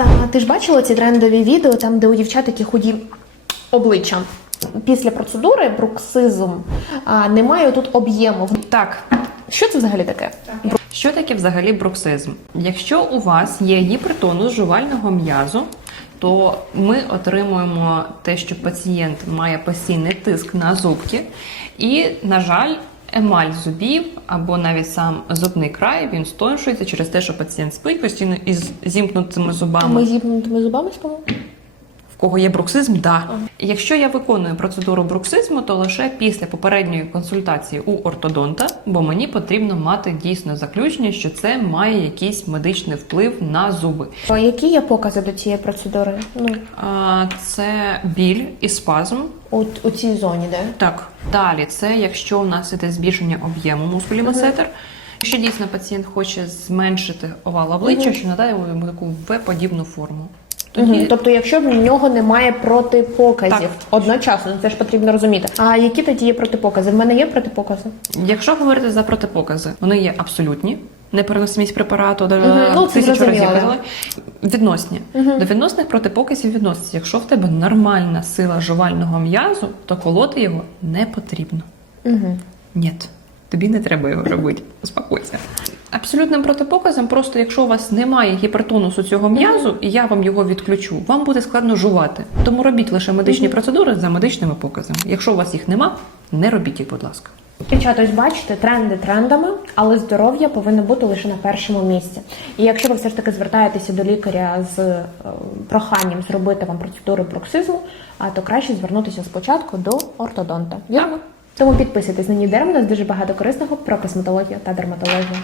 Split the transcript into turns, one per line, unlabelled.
А, ти ж бачила ці трендові відео, там, де у дівчат такі худі обличчя. Після процедури бруксизм а, немає тут об'єму.
Так,
Що це взагалі таке?
що таке взагалі бруксизм? Якщо у вас є гіпертонус жувального м'язу, то ми отримуємо те, що пацієнт має постійний тиск на зубки, і, на жаль, емаль зубів або навіть сам зубний край він стоншується через те, що пацієнт спить постійно із зімкнутими
А
зубами.
ми зіпнутими зубами спимо?
Кого є бруксизм, да. Якщо я виконую процедуру бруксизму, то лише після попередньої консультації у ортодонта, бо мені потрібно мати дійсно заключення, що це має якийсь медичний вплив на зуби.
А які є покази до цієї процедури? Ну,
А, Це біль і спазм.
от у цій зоні, де?
Так, далі це якщо у нас іде збільшення об'єму мускулів масетер. Якщо дійсно пацієнт хоче зменшити овал обличчя, що надає йому таку В-подібну форму. Тоді
Мгм. Тобто, якщо в нього немає протипоказів
Так.
одночасно, це ж потрібно розуміти. А які тоді є протипокази? В мене є протипокази?
Якщо говорити за протипокази, вони є абсолютні. Непереносимість препарату до
Мгм, ну,
тисячу разів казали. Відносні. До відносних протипоказів відносяться. Якщо в тебе нормальна сила жувального м'язу, то колоти його не потрібно.
Угу.
Ні, тобі не треба його робити. Успокойся. Абсолютним протипоказом, просто якщо у вас немає гіпертонусу цього м'язу, і я вам його відключу, вам буде складно жувати. Тому робіть лише медичні процедури за медичними показами. Якщо у вас їх нема, не робіть їх, будь ласка.
Дівчата, ось бачите, тренди трендами, але здоров'я повинно бути лише на першому місці. І якщо ви все ж таки звертаєтеся до лікаря з е, проханням зробити вам процедуру бруксизму, а то краще звернутися спочатку до ортодонта. Вірно? Тому підписуйтесь на Нідерм, у нас дуже багато корисного про косметологію та дерматологію.